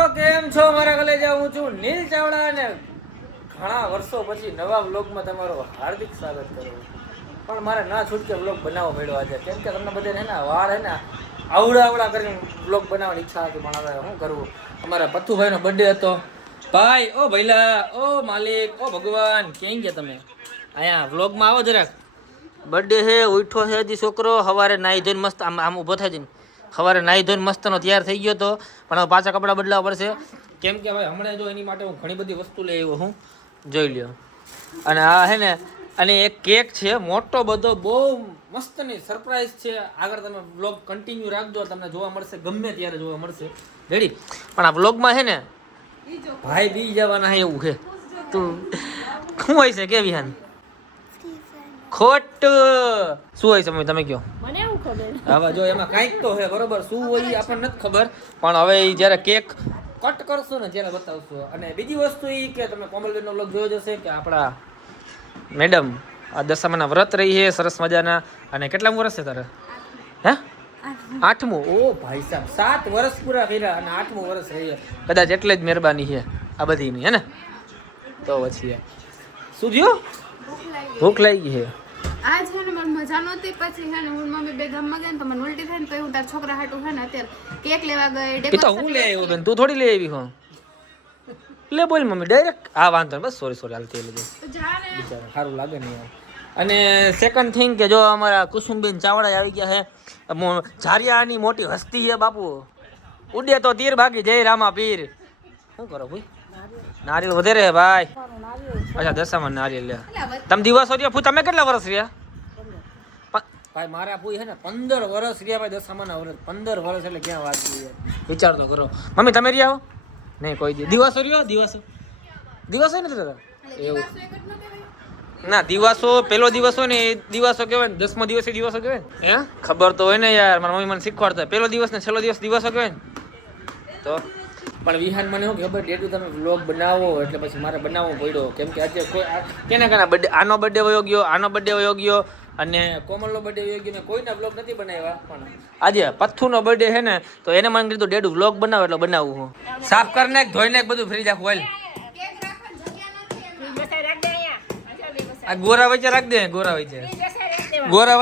તો કેમ છો મારા કલેજા? હું છું નીલ ચાવડા અને ઘણા વર્ષો પછી નવા વ્લોગમાં તમારું હાર્દિક સ્વાગત કરું. પણ મારે ના છૂટકે વ્લોગ બનાવવો પડ્યો આજે, કેમ કે તમને બધાને ને વાળ હે ને આવડા કરીને વ્લોગ બનાવવાની ઈચ્છા હતી, પણ હવે શું કરવું. અમારા પથ્થુભાઈનો બર્થડે હતો. ભાઈ ઓ ભૈલા, ઓ માલિક, ઓ ભગવાન, ક્યાં ગયા તમે? અહીંયા વ્લોગમાં આવો જરાક. બર્થડે છે, ઉઠો છે હજી છોકરો. સવારે નાહી ધોઈને મસ્ત આમ ઊભો થાય છે. સવારે નાહી ધોઈને મસ્તનો તૈયાર થઈ ગયો હતો, પણ હવે પાછા કપડાં બદલાવવા પડશે, કેમ કે ભાઈ હમણાં જો એની માટે હું ઘણી બધી વસ્તુ લઈ આવ્યો હું, જોઈ લ્યો. અને આ હે ને, અને એક કેક છે મોટો બધો, બહુ મસ્તની સરપ્રાઈઝ છે. આગળ તમે વ્લોગ કન્ટિન્યુ રાખજો, તમને જોવા મળશે, ગમે ત્યારે જોવા મળશે. રેડી? પણ આ વ્લોગમાં છે ને ભાઈ બી જવાના છે એવું છે. તું શું હોય છે કે વિહાન? ખોટ શું હોય છે મમ્મી, તમે કહો. મને એવું ખબર. હવે જો એમાં કાંઈક તો છે, બરોબર. શું હોય એ આપણને નથી ખબર, પણ હવે એ જ્યારે કેક કટ કરશો ને ત્યારે બતાવશો. અને બીજી વસ્તુ એ કે તમે કોમલબેનનો વ્લોગ જોયો જશે કે આપણા મેડમ આ દશામાના વ્રત રહી છે સરસ મજાના. અને કેટલા વર્ષ છે તારે? હે? 8મું. ઓ ભાઈ સાહેબ, 7 વર્ષ પૂરા કર્યા અને 8મું વર્ષ રહી. કદાચ એટલે જ મહેરબાની છે આ બધીની, હે ને? તો પછી શું થયું? ભૂખ લાગી છે. આજ છે ને મને મજા નહોતી, પછી છે ને હું મમ્મી બે ગામમાં ગઈ ને તો મને ઉલટી થાય ને તો હું તાર છોકરા હાટું છે ને અત્યારે કેક લેવા ગઈ. એ તો હું લઈ આવ્યો બેન, તું થોડી લઈ આવી હો. લે બોલ મમ્મી ડાયરેક્ટ. હા વાંધો નહીં, બસ સોરી હાલ તે લેજો. બિચારા સારું લાગે ને યાર. અને સેકન્ડ થિંગ કે જો અમારા કુસુમબેન ચાવડા આવી ગયા છે. ઝારિયાની મોટી હસ્તી છે બાપુ. ઉડે તો તીર ભાગી જય રામા પીર. શું કરો ભાઈ? નારિયેળ વધારે હે ભાઈ. અચ્છા દશામાં નારિયેળ લે. તમે દિવસો રહ્યા ફૂ, તમે કેટલા વર્ષ રહ્યા? ભાઈ મારા ફૂઈ છે ને 15 વર્ષ રહ્યા ભાઈ દશામાના વર્ષ. 15 વર્ષ એટલે ક્યાં વાત છે યાર, વિચાર તો કરો. મમ્મી તમે રહ્યા હો? નહીં કોઈ દિવસો રહ્યો? દિવસો નથી થતા એવું ના. દિવસો પેલો દિવસ હોય ને એ દિવસો કહેવાય ને, 10મો દિવસ એ દિવસો કહેવાય ને. હે ખબર તો હોય ને યાર, મારા મમ્મી મને શીખવાડતા. પેલો દિવસ ને છેલ્લો દિવસ દિવસો કહેવાય ને. તો પણ વિહાન મને શું ખબર, ડેડુ તમે વ્લોગ બનાવો એટલે પછી મારે બનાવવો પડ્યો, કેમ કે આજે કોઈ કેના બર્થડે, આનો બર્થડે વયો ગયો, આનો બર્થડે વયો ગયો અને કોમલનો બર્થડે વયો ગયો ને કોઈના વ્લોગ નથી બનાવ્યા. પણ આજે પથ્થુનો બર્થડે છે ને તો એને મને કીધું ડેડુ વ્લોગ બનાવો એટલે બનાવું હું. સાફ કરી નાખ, ધોઈ નાખ બધું, ફ્રીજ આખું હાલ. આ ગોરા વચ્ચે રાખ દે, ગોરા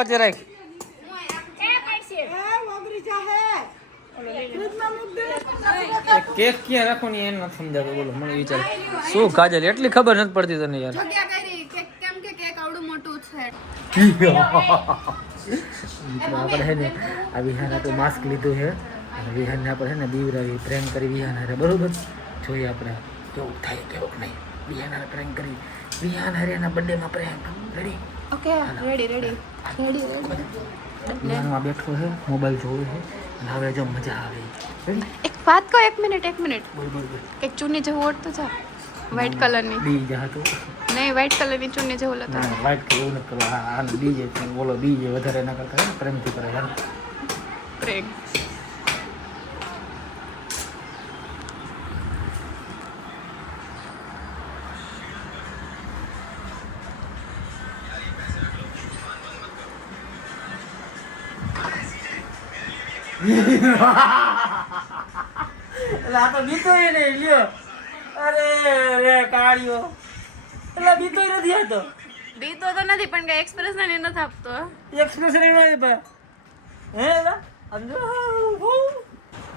વચ્ચે રાખ. કેક ક્યાં રાખો ને એને નથી સમજાતું. બોલો મને વિચાર શું કાજલ એટલી ખબર નથી પડતી તને યાર. આપણે છે ને આ વિહાન આપણે માસ્ક લીધું છે અને વિહાનને આપણે છે ને બીવરાવી પ્રેમ કરી વિહાન હારે, બરોબર. જોઈએ આપણે કેવું થાય કેવું નહીં. વિહાન હારે પ્રેમ કરી, વિહાન હારે એના બર્થડેમાં પ્રેમ. રેડી? Okay ready. વિહાનમાં બેઠો છે, મોબાઈલ જોવે છે અને હવે જો મજા આવે. રેડી? એક વાત કહો, એક મિનિટ. બોલ. એક ચૂની જેવું ઓળતું છે, વ્હાઈટ કલરની. બી જા હતું નહીં, વ્હાઈટ કલરની ચૂની જેવું લતો. વાઇટ કે એવું નથી કરવા. હા બીજે બોલો, બીજે વધારે ના કરતા ને પ્રેમથી કરે યાર. પ્રેમ એટલે આ તો બીતો નહીં લ્યો. અરે રે કાળિયો, એટલે બીતો નથી આવતો. બીતો તો નથી પણ કઈ એક્સપ્રેશન એ નથી આપતો. એક્સપ્રેશન એમાં હે સમજો.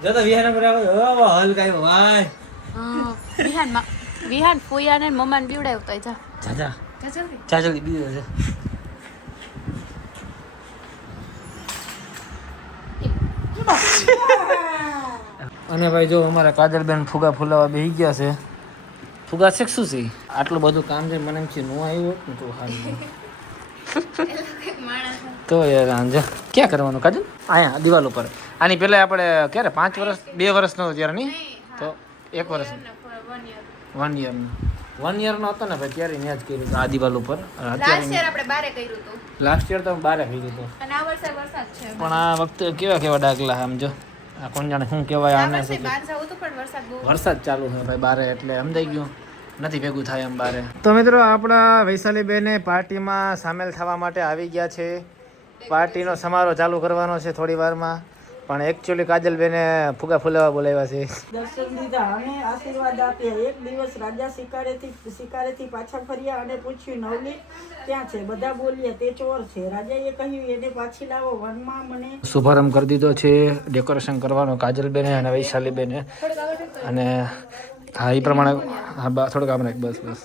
જો તો વિહાન પર આવો હલ કાઈ ભાઈ. વિહાન ફોયાને મમ્માને બીવડાવતો જા. જલ્દી બીજો છે. અને ભાઈ જો અમારા કાજલબેન ફુગા ફૂલાવા બેસી ગયા છે. ફુગા છે શું છે? આટલું બધું કામ છે, મને એમ છે નો આવ્યો ને તો હાલ. તો યાર આંજા ક્યાં કરવાનું કાજલ? અહીંયા દિવાલ ઉપર. આની પહેલા આપણે ક્યારે 5 વર્ષ 2 વર્ષનો ત્યારે નહીં તો 1 વર્ષ 1 યરનો હતો ને ભાઈ, ત્યારે ત્યાં જ કર્યું આ દિવાલ ઉપર. લાસ્ટ યર તો બારે થઈ ગયું હતું. પણ આ વખતે કેવા ડાકલા આમ જો. આ કોણ જાણે શું કહેવાય આને. વરસાદ ચાલુ છે ભાઈ બારે, એટલે સમજાઈ ગયું નથી ભેગું થાય એમ બારે. તો મિત્રો આપણા વૈશાલીબેને પાર્ટીમાં સામેલ થવા માટે આવી ગયા છે. પાર્ટીનો સમારોહ ચાલુ કરવાનો છે થોડી વારમાં. પણ એકચ્યુઅલી કાજલબેને ફુગા ફુલાવા બોલાવ્યા છે. દર્શન દીધા અને આશીર્વાદ આપ્યા. એક દિવસ રાજા શિકારેથી પાછા ફર્યા અને પૂછ્યું, નવલી ક્યાં છે? બધા બોલ્યા, તે ચોર છે. રાજાએ કહ્યું, એને પાછી લાવો. વનમાં મને શુભારંભ કરી દીધો છે ડેકોરેશન કરવાનો કાજલબેને અને વૈશાલીબેને. અને હા એ પ્રમાણે હા થોડુંક આમ રાખ બસ બસ.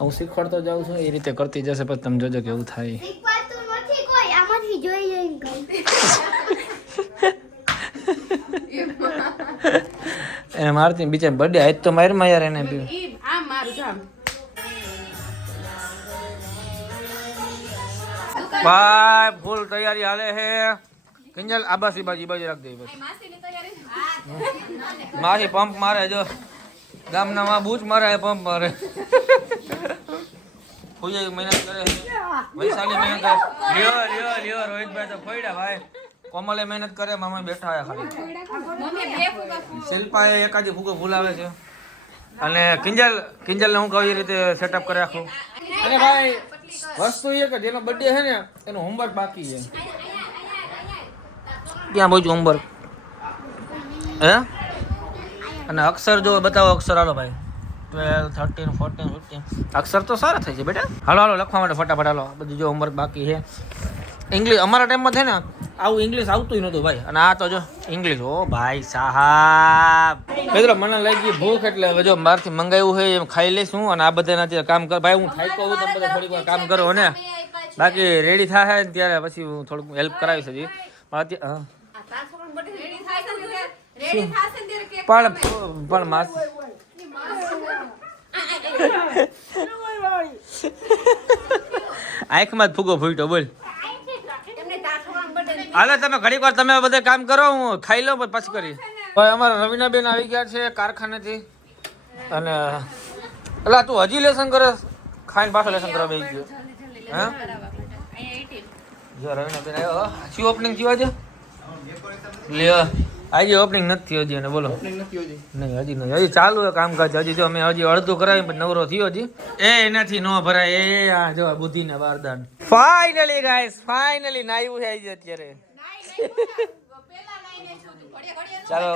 હું શીખવાડતો જાઉં છું એ રીતે કરતી જશે પછી તમે જોજો કેવું થાય. એને મારતી બિચારી બર્થડે આજ તો મારમાં યાર એને બી. આમ મારું જામ ભાઈ ફૂલ તૈયારી હાલે છે. કિંજલ આબાસી બાજી બાજી રાખ દે બસ. માસી પંપ મારે જો ગામના માં બૂચ મારે પંપ મારે. પૂજા મહેનત કરે છે. વૈશાલી મહેનત કરે. લ્યો રોહિતભાઈ તો ફોડ્યા ભાઈ. કોમલે મહેનત કરે મામા બેઠા છે ખાલી. શિલ્પાએ એકાદી ફૂગો ફૂલાવે છે. અને કિંજલને હું કહું એ રીતે સેટઅપ કરી રાખું. અને ભાઈ વસ્તુ એ કે જેનો બર્થડે છે ને એનું હોમવર્ક બાકી છે. ક્યાં બોલું હોમવર્ક હે? અને અક્ષર જો બતાવો અક્ષર. હાલો ભાઈ 12, 13, 14, 15 અક્ષર તો સારા થાય છે બેટા. હાલો લખવા માટે ફટાફટ હાલો. બધું જો હોમવર્ક બાકી છે. ઇંગ્લિશ અમારા ટાઈમમાં છે ને આવું ઇંગ્લિશ આવતું નહોતું ભાઈ. અને આ તો જો ઇંગ્લિશ. ઓ ભાઈ સાહેબ મિત્રો મને લાગી ભૂખ એટલે હવે જો બહારથી મંગાવ્યું હોય એમ ખાઈ લઈશું. અને આ બધા અત્યારે કામ કર ભાઈ. હું થાક્યો હું તમે બધા થોડીક વાર કામ કરો ને બાકી રેડી થાય ને ત્યારે પછી હું થોડુંક હેલ્પ કરાવીશ હજી. પણ માસ આંખમાં જ ફૂગો ફૂટ્યો બોલ. હાલો તમે ઘડીક વાર તમે બધા કામ કરો હું ખાઈ લઉં પછી કરી. ભાઈ અમારા રવિનાબેન આવી ગયા છે કારખાનેથી. અને એટલે તું હજી લેસન કરે ખાઈને પાછો લેસન કરવા બેસી ગયો. હા જો રવિનાબેન આવ્યો. શું ઓપનિંગ થયું આજે? લ્યો આજે ઓપનિંગ નથી હજી. અને બોલો નહીં હજી નહીં. હજી ચાલુ છે કામકાજ. હજી જો અમે હજી અડધું કરાવી પછી નવરો થયો હજી. એનાથી ન ભરાય. એ આ જો બુદ્ધિના બારદાન. ફાઇનલી ગાઈસ ફાઇનલી નાયું છે આજે અત્યારે. ચાલો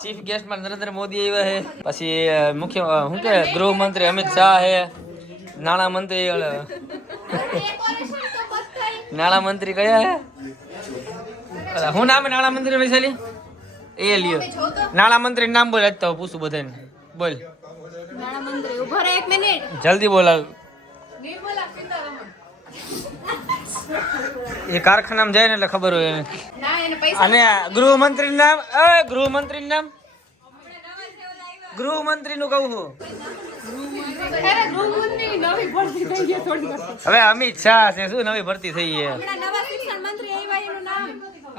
ચીફ ગેસ્ટમાં નરેન્દ્ર મોદી આવ્યા છે. પછી મુખ્ય શું કે ગૃહમંત્રી અમિત શાહ છે. નાણામંત્રી કયા છે? હું નામ નાણામંત્રી વૈશાલી એ લ્યો નાણામંત્રી નામ બોલ. આજતા પૂછું બધાને બોલ. નાણામંત્રી ઉભો રહે 1 મિનિટ. જલ્દી બોલાવ. એ કારખાનામાં જાય ને એટલે ખબર હોય એને. અને ગૃહમંત્રી નામ ગૃહમંત્રી નામ ગૃહમંત્રી નું કહું છું. હવે અમિત શાહ છે શું નવી ભરતી થઈ છે?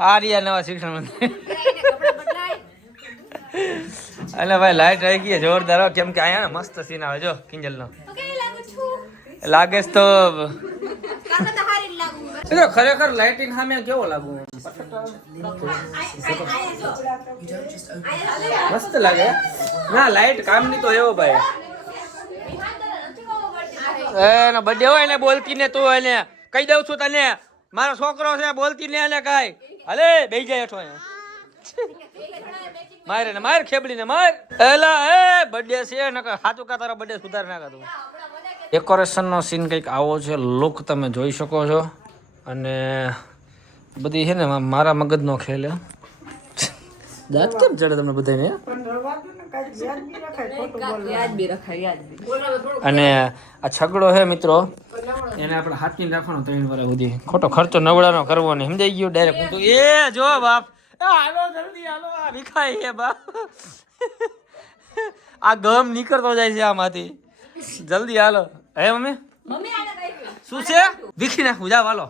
આ રહ્યા નવા શિક્ષણ મંત્રી. અને ભાઈ લાઈટ આવી ગઈ જોરદાર. કેમ કે અહીંયા મસ્ત સીન આવે જો કિંજલ નો લાગે તો ખરેખર લાઇટિંગ સામે કેવો લાગુ? મસ્ત લાગે ના લાઈટ કામની તો એવો ભાઈ. એનો બર્થડે હોય ને બોલતી ને તું એને કહી દઉં છું તને મારો છોકરો છે બોલતી ને એને કાઈ હલે બેસી જાય હેઠો મારે ને માર ખેબડી ને માર. એલા એ બર્થડે છે ને સાચું કા તારો બર્થડે સુધાર નાખા તું. ડેકોરેશન નો સીન કંઈક આવો છે. લુક તમે જોઈ શકો છો. અને બધી છે ને મારા મગજનો ખેલ હે. દાંત કેમ ચડે તમને બધાને? અને આ છગડો છે મિત્રો એને આપણે હાથની રાખવાનો 3 વર્ષ સુધી. ખોટો ખર્ચો નવડાનો કરવો નહીં સમજાઈ ગયો ડાયરેક્ટ. તું એ જો બાપ હાલો જલ્દી હાલો. આ વિખાય છે બાપ. આ ગમ નીકળતો જાય છે આમાંથી. જલ્દી હાલો. હે મમ્મી શું છે? વિખી નાખું જાવ હાલો.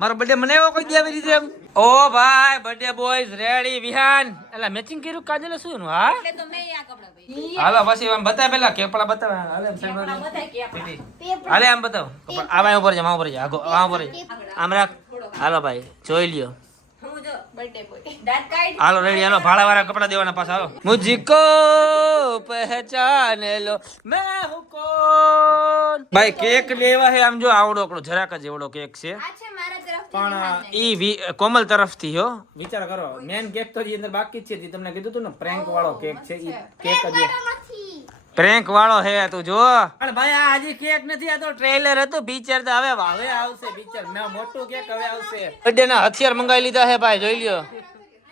મારો બર્થડે મનાવ્યો કોઈ દેવી રીતે એમ. ઓ ભાઈ બર્થડે બોયઝ રેડી વિહાન. એટલે મેચિંગ કર્યું કાજલે શું એનું? હા હાલો પછી આમ બતાય પેલા કેપડા બતાવે. હાલે આમ બતાવ. આવા ઉપર જા ઉપર જા આ ઉપર આમ રાખ. હાલો ભાઈ જોઈ લ્યો. હાલો રેડી હાલો. ભાડા વાળા કપડા દેવાના પાછા હાલો. મુझको पहचान लो मैं हूं कौन. ભાઈ કેક લેવા હે આમ જો આવડો જરાક જ એવડો કેક છે. આ છે મારા તરફ પણ ઈ કોમલ તરફથી હો વિચાર કરો મેન કેક તો અંદર બાકી જ છે ઈ તમને કીધું તું ને પ્રેન્ક વાળો કેક છે ઈ કેક જ પ્રેન્ક વાળો હે તું જો પણ ભાઈ આ હજી કેક નથી આ તો ટ્રેલર હતું પિક્ચર તો હવે આવશે પિક્ચર મોટું કેક હવે આવશે બર્થડે ના હથિયાર મંગાવી લીધા હે ભાઈ જોઈ લ્યો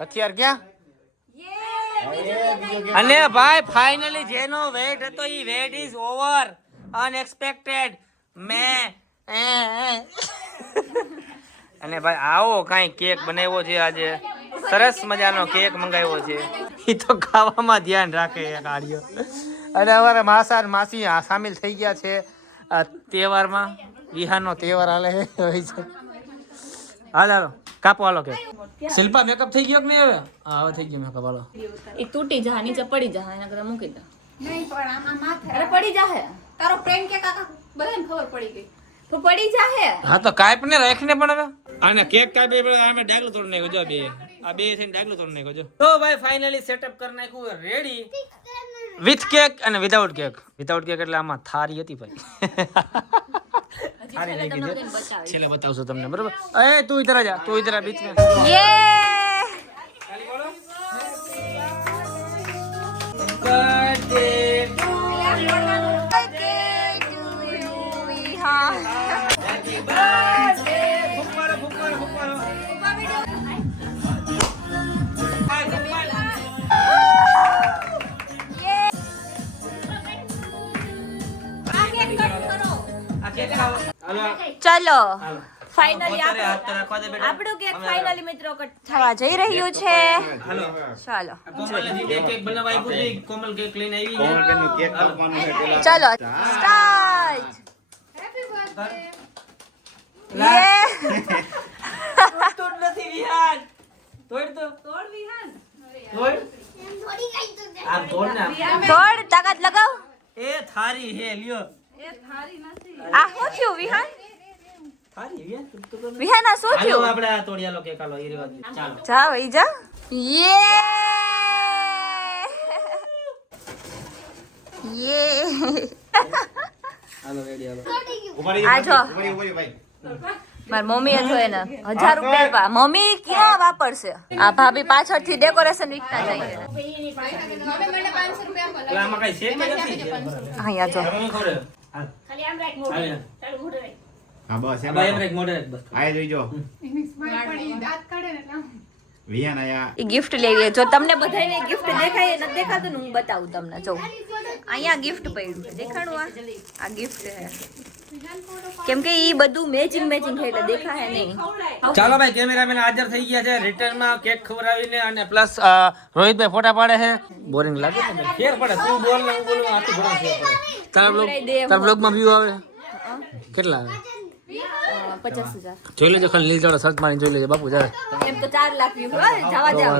હથિયાર ક્યાં અને ભાઈ ફાઇનલી જેનો વેટ હતો ઈ વેટ ઇઝ ઓવર અનએક્સપેક્ટેડ મે અને ભાઈ આવો કાંઈ કેક બનાવ્યો છે આજે સરસ મજાનો કેક મંગાવ્યો છે એ તો ખાવામાં ધ્યાન રાખે ગાડીઓ અને અમારા માસા અને માસી સામેલ થઈ ગયા છે આ તહેવારમાં વિહારનો તહેવાર હાલે છે હાલો કાપો હાલો કે શિલ્પા મેકઅપ થઈ ગયો કે નહીં હવે હા હવે થઈ ગયો મેકઅપ હાલો એ તૂટી જા નીચે પડી જા એના કરતા મૂકી દે નહીં પણ આમાં માથે અરે પડી જાહે તારો પ્રેન્ક કે કાકા બધાને ખબર પડી ગઈ તો પડી જાહે હા તો કાઈપ ને રાખીને પણ હવે આને કેક કાપી પડે અમે ડાગલું તોડ નાખ્યો જો બે આ બે થઈને ડાગલું તોડ નાખ્યો જો તો ભાઈ ફાઇનલી સેટઅપ કરી નાખ્યું રેડી વિથ કેક અને વિધાઉટ કેક એટલે આમાં થારી હતી ભાઈ થારી નહીં કીધું છેલ્લે બતાવશું તમને બરોબર એ તું ઇધર જા તું ઇધર બીચ में યે ખાલી બોલો બર્થડે હેપી બર્થડે ફુકમારો ચલો ફાઇનલી આપણું કેક ફાઇનલી મિત્રો કટ થવા જઈ રહ્યું છે ચાલો કોમલ કેક લઈને આવી ચલો સ્ટાર્ટ હેપી બર્થડે યે તોડ નથી વિહાન તોડ વિહાન તોડ આ તોડ ના થોડ તાકાત લગાવ એ થારી હે લ્યો આ શું થયું વિહાન થારી વિહાન વિહાન આ શું હાલો થયું આપણે આ તોડિયાલો કેક હાલો ઈ રેવા દે ચાલો જાઓ ઈ જા યે હાલો રેડી હાલો આ જો મારી મમ્મીએ જો એને 1000 રૂપિયા આપ્યા મમ્મી ક્યાં વાપરશે આ ભાભી પાછળથી ડેકોરેશન વિકતા જાય છે હવે મને 500 રૂપિયા આપો એટલે આમાં કઈ છે કે નથી અહીંયા જો હું ખબર ખાલી આમ રાખ મોઢું ચાલુ મોઢું રાખ હા બસ આ ભાઈ એમ રાખ મોઢે રાખ બસ આય જોઈજો પડી દાંત કાઢે ને એટલે વિહાન આયા એ ગિફ્ટ લેવી જો તમને બધાને ગિફ્ટ દેખાય નથી દેખાતું ને હું બતાવું તમને જો અહીંયા ગિફ્ટ પડ્યું છે દેખાડું આ ગિફ્ટ છે કેમ કે ઈ બધું મેચિંગ છે એટલે દેખાય નહીં ચાલો ભાઈ કેમેરામેન હાજર થઈ ગયા છે રિટર્ન માં કેક ખવડાવીને અને પ્લસ રોહિતભાઈ ફોટા પાડે છે બોરિંગ લાગે છે ફેર પડે તું બોલ ને હું બોલું આથી ઘણો ફેર પડે તારા બ્લોગ માં વ્યૂ આવે કેટલા આવે 50,000 જોઈ લેજો ખાલી લીલ ચાલો સર્ચ મારીને જોઈ લેજો બાપુ જા એમ તો 4 લાખ વ્યૂ જવા જાવ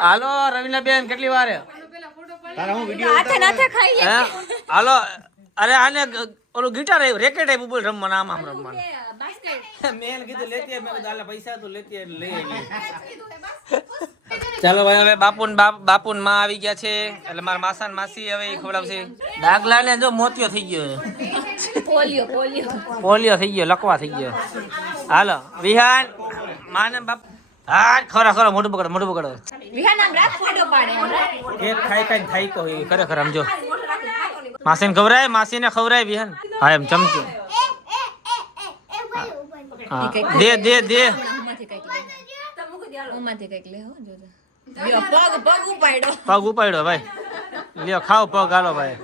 હાલો રવિના બેન કેટલી વાર તારા હું વિડિયો હાથે નાથે ખાઈ હે હાલો અરે આને ઓલું ગિટાર આવ્યું રેકેટ આવ્યું બોલ રમવાનું આમ રમવાનું મેં કીધું લેતી મેં કીધું આલે પૈસા તો લેતી એટલે લઈ આવી ચાલો ભાઈ હવે બાપુન માં આવી ગયા છે એટલે મારા માસા ને માસી હવે ઈ ખવડાવશે ડાગલા ને જો મોતિયો થઈ ગયો પોલિયો થઈ ગયો લકવા થઈ ગયો હાલો વિહાન માને બાપ હા ખરા મોઢું પકડો વિહાન આમ રાખ ફોટો પાડે કેક ખાઈ થાય તો એ ખરેખર આમ જો માસીને ખવરાય વિહાન હા એમ ચમચી હા દે ઉમાંથી કઈક લે હો જો પગ ઉપાડ્યો ભાઈ લ્યો ખાઓ પગ હાલો ભાઈ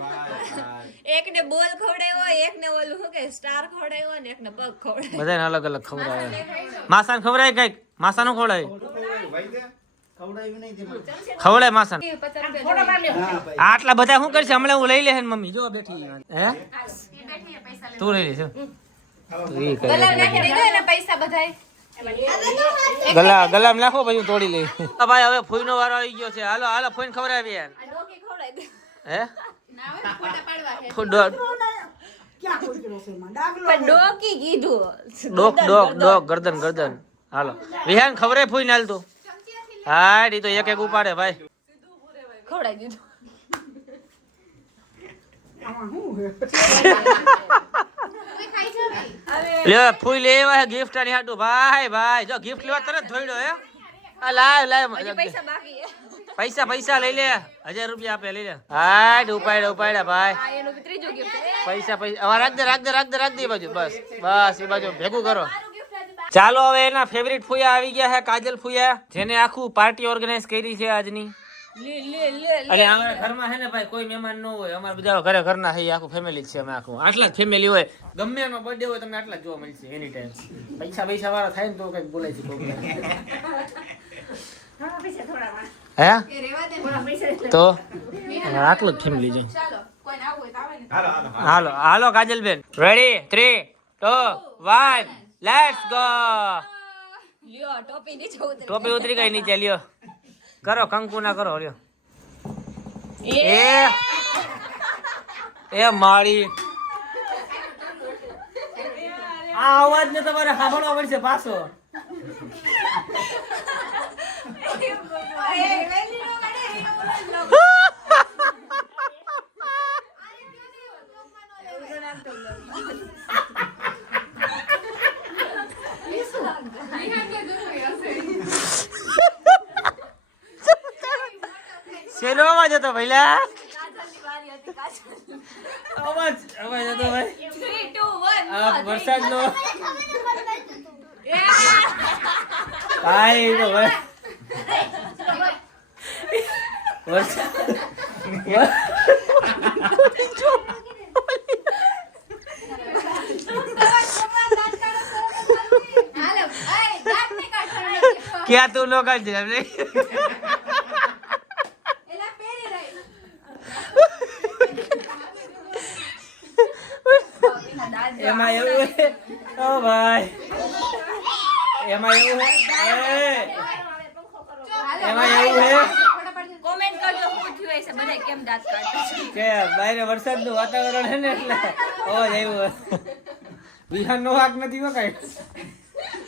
એકને બોલ ખવડાવ્યો એકને ઓલું શું કે સ્ટાર ખવડાવ્યો ને એકને પગ ખવડાવ્યો બધાને અલગ અલગ ખવડાવે માસાને ખવડાય કઈક માસાનું ખવડાય ખવડાય માસાને આટલા બધા શું કરશે હમણાં હું લઈ લે ને મમ્મી જો બેઠી હે તું લઈ લેશે પૈસા બધાય ગલામ નાખો પછી હું તોડી લઈ ભાઈ હવે ફૂઈનો વારો આવી ગયો છે હાલો ફૂઈને ખવડાવી યાર હે ફોટા પાડવા છે ક્યાં કૂતરો છે એમાં? ડાગલો પણ ડોકી કીધું ડોક ગરદન હાલો વિહાન ખવરે ફૂઈ નાલ તું હા ઈ તો એક ઉપાડે ભાઈ ખવડાવી દીધું આમાં શું છે? કોઈ ખાઈ છે લે ફૂલ લેવા હે ગિફ્ટ આની હાટુ ભાઈ ભાઈ જો ગિફ્ટ લેવા તરત ધોઈડો હે આ લાય પૈસા બાકી હે. પૈસા લઈ લે 1000 રૂપિયા આપે લઈ લે હાડ ઉપાડ્યા ભાઈ આ એનું ત્રીજું gift હે. પૈસા હવે રાખ દે એ બાજુ બસ એ બાજુ ભેગું કરો ચાલો હવે એના ફેવરિટ ફૂયા આવી ગયા છે કાજલ ફૂયા જેને આખું પાર્ટી ઓર્ગેનાઇઝ કરી છે આજની અને અમારા ઘરમાં છે ને ભાઈ કોઈ મહેમાન ન હોય અમારા બધા ઘરના છે આખું ફેમિલી છે અમે આખું આટલા જ ફેમિલી હોય ગમે એનો બર્થડે હોય તમને આટલા જ જોવા મળશે એની ટાઈમ પૈસા વાળા થાય ને તો કઈક બોલાય છે હે તો આટલું જ ફેમિલી છે હાલો કાજલબેન રેડી 3 2 1 લેટ્સ ગો લ્યો ટોપી નીચે ઉતરી. ટોપી ઉતરી ગઈ નીચે લ્યો કરો કંકુ ના કરો લ્યો એ મારી આ અવાજ ને તમારે સાંભળવા પડશે પાછો શેનો અવાજ હતો પહેલા અવાજ હતો ભાઈ 3 2 1 આ વરસાદ નો ભાઈ તો ભાઈ क्या तू लोग એમાં એવું હે ઓ ભાઈ એમાં એવું હે કોમેન્ટ કરજો શું થયું હશે બધાય કેમ દાંત કાઢતા છે કે બહાર વરસાદનું વાતાવરણ હે ને એટલે અવાજ આવ્યો વિહાન નો વાક નથી હો કાઈ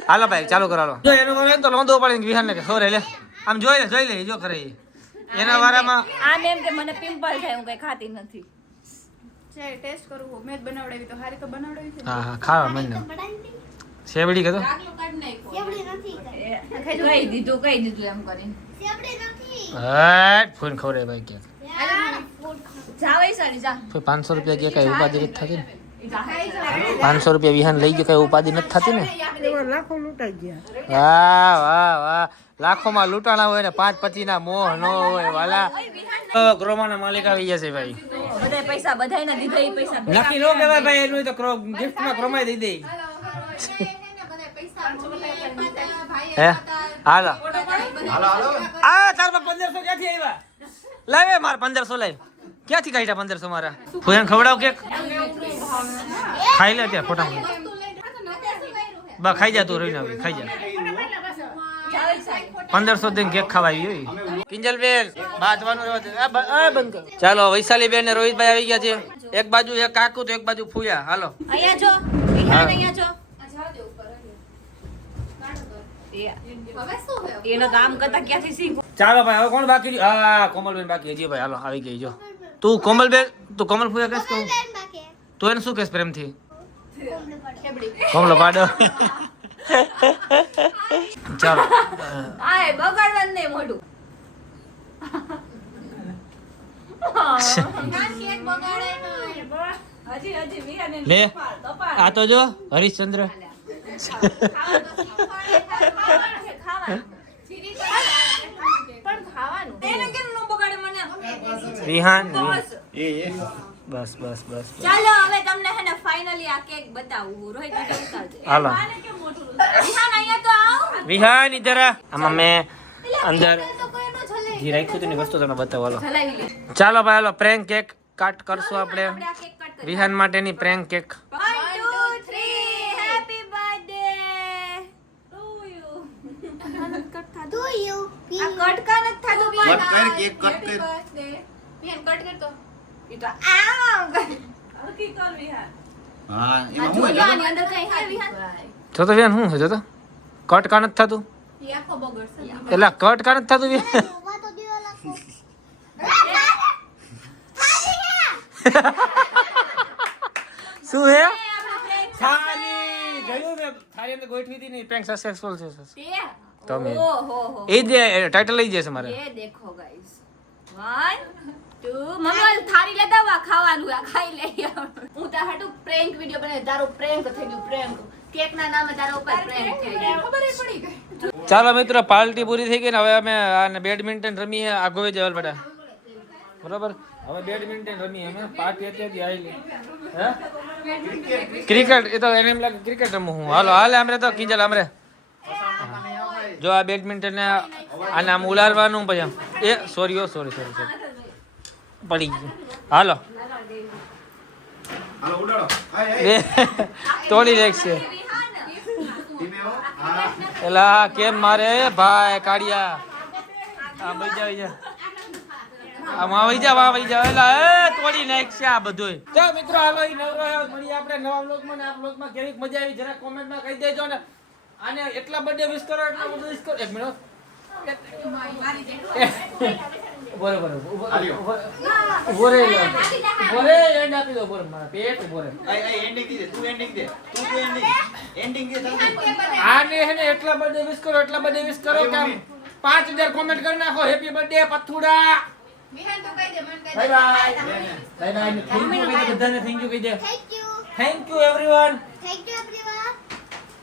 હાલો ભાઈ ચાલુ કરાલો જો એનો વારો તો લોંદો પાડીને વિહાન ને કે ખોરે લે આમ જોઈ લે જો કરે એના વારામાં આમ એમ કે મને પિમ્પલ થાય હું કઈ ખાતી નથી ટેસ્ટ કરું હું મેં જ બનાવડાવી તો હારી તો બનાવડાવી છે હા ખાવા મને શેવડી કહેતો કહી દીધું એમ કરીને હટ ફોન ખવરે ભાઈ કે જાવે સારી જા 500 રૂપિયા જે કઈ ઉપાધિ નથી થતી ને 500 રૂપિયા વિહાન લઈ ગયો કઈ ઉપાધિ નથી થતી ને લાખો લૂંટાઈ ગયા વાહ લાખોમાં લૂંટાણા હોય ને 5-25 ના મોહ ન હોય વાલા ક્રોમાના માલિક આવી ગયા છે ભાઈ બધાય પૈસા બધાયને દીધા ઈ પૈસા નક્કી નો કહેવાય ભાઈ એનું તો ગિફ્ટ માં ક્રોમાઈ દઈ દે હે હાલો આ 1500 ક્યાંથી આવ્યા લાવે માર 1500 લાવ ક્યાંથી કાઢ્યા 1500 મારા ફોન ખવડાવ કેક ખાઈ લે ત્યાં ફોટા બા ખાઈ જા તું રહીને આવી ખાઈ જા 1500 દઈને કેક ખવાવી હોય કિંજલબેન બાંધવાનું બંધ કર ચાલો વૈશાલીબેન ને રોહિતભાઈ આવી ગયા છે એક બાજુ એક કાકુ તો એક બાજુ ફૂયા હાલો અહીંયા જો વિહાન અહીંયા જો હવે શું હે એનો કામ કરતા ક્યાંથી શીખો ચાલો ભાઈ હવે કોણ બાકી રહ્યું? હા કોમલબેન બાકી હજી ભાઈ હાલો આવી ગઈ જો તું કોમલબેન તું કોમલ ફૂયા કહેશ તો તું એને શું કહેશ પ્રેમથી કોમલો પાડો ચાલો આય બગાડવાનું નહીં મોઢું હજી વિહાને લે આ તો જો હરીશચંદ્ર એને કેમ નો બગાડે મને વિહાન એ બસ ચાલો હવે તમને હે ને ફાઇનલી આ કેક બતાવું રોહિત બેટા ઉતારજે હાલો આને કેમ મોટું વિહાન અહીંયા તો આવ વિહાન ઇધર આ આમાં મેં અંદર જે રાખ્યું હતું ને વસ્તુ તમને બતાવો હાલો ચલાવી લે ચાલો ભાઈ હાલો પ્રેન્ક કેક કાટ કરશું આપણે આપણે આ કેક કટ કરીએ વિહાન માટેની prank cake 1 2 3 happy birthday to you આ કટ કા નથી થાતું કટ કર કેક કટ કર બેન કટ કર તો ઈ તો આમ હરકી કર વિહાન હા આ એમાં હું જોવાની અંદર કઈ હે વિહાન જો તો વિહાન શું છે જો તો કટ કા નથી થતું ઈ આખો બગડશે એટલે કટ કા નથી થતું વિહાન શું હે આપણે પ્રેન્ક તારી અંદર ગોઠવી હતી ને પ્રેન્ક સક્સેસફુલ છે તે તમે ઓહો હો એ જે ટાઇટલ લઈ જશે મારે ये देखो गाइस 1 2 મમ્મી થારી લેતા આવા ખાવાનું આ ખાઈ લે હું તાર હાટુ પ્રેન્ક વિડિયો બનાવી તારો પ્રેન્ક થઈ ગયું પ્રેન્ક કેક ના નામે તારા ઉપર પ્રેન્ક થઈ ગયું ખબર પડી ગઈ. ચાલો મિત્રો પાર્ટી પૂરી થઈ ગઈ ને હવે અમે આને બેડમિન્ટન રમીએ આગો જવલ બેટા બરાબર હવે બેડમિન્ટન રમીએ અમે પાર્ટી અત્યારથી આવેલી હે ક્રિકેટ એ તો એને એમ લાગે ક્રિકેટ રમું હું હાલો હાલે આમરે તો કિંજલ આમરે જો આ બેડમિન્ટન ને આને આમ ઉલારવાનું પછી આમ એ સોરી સોરી પડી ગયું હાલો હાલો ઉડાડો હાય તોડી નાખશે ધીમે હો હા એલા કેમ મારે ભાઈ કાઢિયા આ વઈ જા આમાં વઈ જા એલા એ તોડી નાખશે આ બધુંય તો મિત્રો હાલો ઈ નવરો આવ્યો મળીએ આપણે નવા વ્લોગમાં ને આ વ્લોગમાં કેવી મજા આવી જરા કોમેન્ટમાં કહી દેજો ને આને એટલા બર્થડે વિશ કરો એટલા બધું વિશ કરો એક મિનિટ બરોબર ઉભો રે એન્ડ આપી દો બોલ મારા પેટ ઉભો રે એન્ડિંગ દે તું એન્ડિંગ દે એન્ડિંગ દે આને હે ને એટલા બર્થડે વિશ કરો કે આમ 5000 કોમેન્ટ કરી નાખો હેપી બર્થડે પથુડા વિહાન તો કહી દે મન કહી બાય બાય થેન્ક યુ બધાને થેન્ક યુ કહી દે thank you everyone thank you